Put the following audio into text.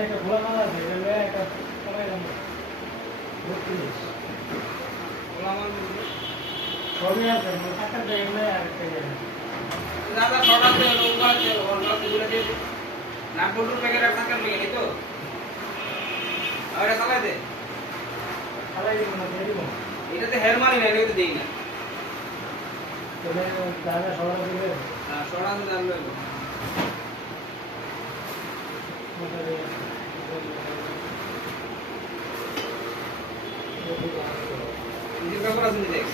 একটা খোলা মাল আছে এটা একটা কমাই দাম 32 খোলা মাল সবই আছে মানে টাকা দেয় না আর একটা দাদা ছটা আছে লোক আছে ওরা দুটো দিয়ে না বলুন প্যাকেট রাখা কেন এই তো আর চালাই দে খালাই দিব না দিয়ে দিব এটাতে হেয়ার মারি না এটাতে দেই না তাহলে দাদা সরা দিবে হ্যাঁ ছটা আছে দাম লইব নিজের ব্যাপার আছে দেখ